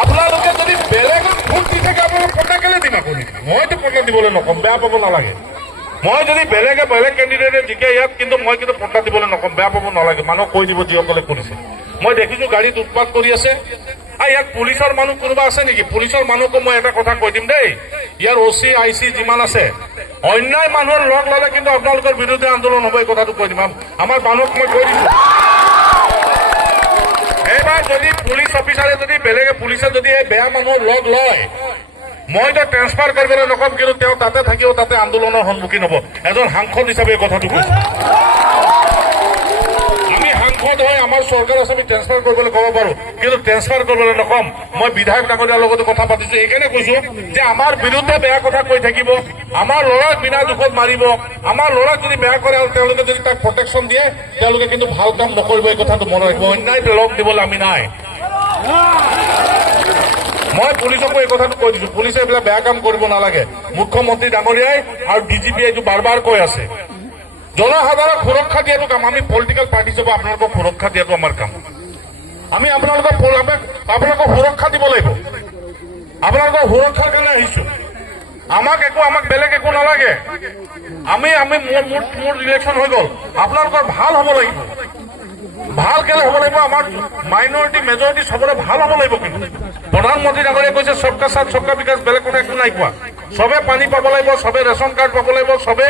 আপোনালোকে যদি বেলেগক ভোট দি থাকে আপোনালোকে পতা কেলে দিম আপুনি? মইতো পতা দিবলৈ নকম, বেয়া পাব নালাগে। মই যদি বেলেগ কেণ্ডিডেটে জিকে ইয়াত, কিন্তু মই কিন্তু পতা দিবলৈ নকম, বেয়া পাব নালাগে। মানুহক কৈ দিব যিসকলে কৰিছে। মই দেখিছো গাড়ীত উৎপাত কৰি আছে। ইয়াত পুলিচৰ মানুহ কোনোবা আছে নেকি? পুলিচৰ মানুহকো মই এটা কথা কৈ দিম দেই, ইয়াৰ OC IC যিমান আছে, অন্যায় মানুহৰ লগ ল'লে কিন্তু আপোনালোকৰ বিৰুদ্ধে আন্দোলন হ'ব, এই কথাটো কৈ দিম। আমাৰ মানুহক মই কৈ দিছো, এইবাৰ যদি পুলিচ অফিচাৰে যদি বেলেগে পুলিচে যদি এই বেয়া মানুহৰ লগ লয়, মইতো ট্ৰেন্সফাৰ কৰিবলৈ নকম, কিন্তু তেওঁ তাতে থাকিও তাতে আন্দোলনৰ সন্মুখীন হ'ব। এজন সাংসদ হিচাপে এই কথাটো কৈছো। আমি সাংসদ হৈ আমাৰ চৰকাৰ আছে, আমি ট্ৰেন্সফাৰ কৰিবলৈ ক'ব পাৰো, কিন্তু ট্ৰেন্সফাৰ কৰিবলৈ নকম। মই বিধায়ক ডাঙৰীয়াৰ লগতো কথা পাতিছো, এইকাৰণে কৈছো যে আমাৰ বিৰুদ্ধে বেয়া কথা কৈ থাকিব, আমাৰ ল'ৰাক বিনা দুখত মাৰিব, আমাৰ ল'ৰাক যদি বেয়া কৰে আৰু তেওঁলোকে যদি তাক প্ৰটেকশ্যন দিয়ে, তেওঁলোকে কিন্তু ভাল কাম নকৰিব। এই কথাটো মনত ৰাখিব। অন্যায় লগ দিবলৈ আমি নাই। মই পুলিচকো এই কথাটো কৈ দিছো, পুলিচে এইবিলাক বেয়া কাম কৰিব নালাগে। মুখ্যমন্ত্ৰী ডাঙৰীয়াই আৰু DGP এইটো বাৰ বাৰ কৈ আছে, জনসাধাৰণক সুৰক্ষা দিয়াটো কাম। আমি পলিটিকেল পাৰ্টি হিচাপে আপোনালোকক সুৰক্ষা দিয়াটো আমাৰ কাম। আমি আপোনালোকক সুৰক্ষা দিব লাগিব। আপোনালোকৰ সুৰক্ষাৰ কাৰণে আহিছো। আমাক বেলেগ একো নালাগে। মোৰ ইলেকশ্যন হৈ গ'ল, আপোনালোকৰ ভাল হ'ব লাগিব। ভাল কেলে হ'ব লাগিব? আমাৰ মাইনৰিটি মেজৰিটি চবৰে ভাল হ'ব লাগিব। কিন্তু প্ৰধানমন্ত্ৰী ডাঙৰীয়াই কৈছে সবকা সাথ সবকা বিকাশ, বেলেগ কোনো একো নাই কোৱা। চবে পানী পাব লাগিব, চবে ৰেচন কাৰ্ড পাব লাগিব, চবে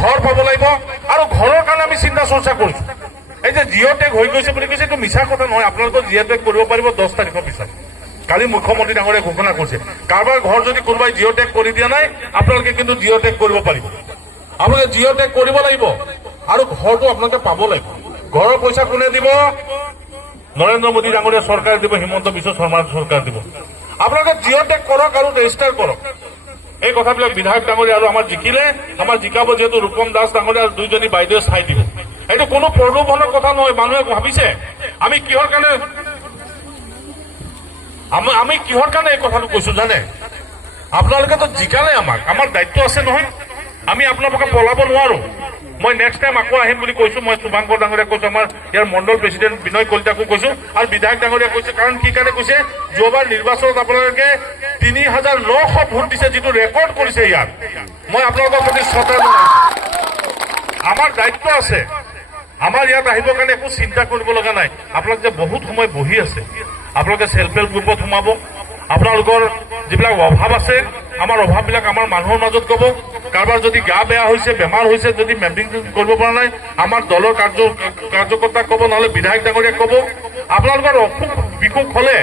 ঘৰ পাব লাগিব। আৰু ঘৰৰ কাৰণে আমি চিন্তা চৰ্চা কৰিছো। এই যে জিঅ'টেক হৈ গৈছে বুলি কৈছে, এইটো মিছা কথা নহয়। আপোনালোকৰ জিঅ'টেক কৰিব পাৰিব 10 তাৰিখৰ পিছত। কালি মুখ্যমন্ত্ৰী ডাঙৰীয়াই ঘোষণা কৰিছে, কাৰোবাৰ ঘৰ যদি কোনোবাই জিঅ'টেক কৰি দিয়া নাই, আপোনালোকে কিন্তু জিঅ'টেক কৰিব পাৰিব। আপোনালোকে জিঅ'টেক কৰিব লাগিব আৰু ঘৰটো আপোনালোকে পাব লাগিব। ঘৰৰ পইচা কোনে দিব? নৰেন্দ্ৰ মোদী ডাঙৰীয়া চৰকাৰ দিব, হিমন্ত বিশ্ব শৰ্মাৰ চৰকাৰ দিব। আপোনালোকে জিঅ'টেক কৰক আৰু ৰেজিষ্টাৰ কৰক। এই কথাবিলাক বিধায়ক ডাঙৰীয়া আৰু আমাৰ জিকিলে, আমাৰ জিকাব যিহেতু ৰূপম দাস ডাঙৰীয়া আৰু দুইজনী বাইদেৱে চাই দিব। এইটো কোনো প্ৰলোভনৰ কথা নহয়। মানুহে ভাবিছে আমি কিহৰ কাৰণে এই কথাটো কৈছো জানে? আপোনালোকেতো জিকালে আমাৰ দায়িত্ব আছে নহয়। আমি আপোনালোকে পলাব নোৱাৰো। মই নেক্সট টাইম আকৌ আহিম বুলি কৈছো। মই শুভাংকৰ ডাঙৰীয়াক কৈছো, আমাৰ ইয়াৰ মণ্ডল প্ৰেচিডেণ্ট বিনয় কলিতাকো কৈছো, আৰু বিধায়ক ডাঙৰীয়াক কৈছো। কাৰণ কি কাৰণে কৈছে? যোৱাবাৰ নিৰ্বাচনত আপোনালোকে ৩,৯০০ ভোট দিছে, যিটো ৰেকৰ্ড কৰিছে ইয়াত। মই আপোনালোকৰ প্ৰতি শ্ৰদ্ধা জনাইছো। আমাৰ দায়িত্ব আছে। আমাৰ ইয়াত আহিবৰ কাৰণে একো চিন্তা কৰিব লগা নাই। আপোনালোকে যে বহুত সময় বহি আছে, আপোনালোকে চেল্ফ হেল্প গ্ৰুপত সোমাব। আপোনালোকৰ যিবিলাক অভাৱ আছে, আমাৰ অভাৱবিলাক আমাৰ মানুহৰ মাজত ক'ব। কাৰোবাৰ যদি গা বেয়া হৈছে, বেমাৰ হৈছে, যদি মেম্বিং কৰিব পৰা নাই, আমাৰ দলৰ কাৰ্যকৰ্তাক ক'ব, নহ'লে বিধায়ক ডাঙৰীয়াক ক'ব। আপোনালোকৰ অসুখ বিসুখ হ'লে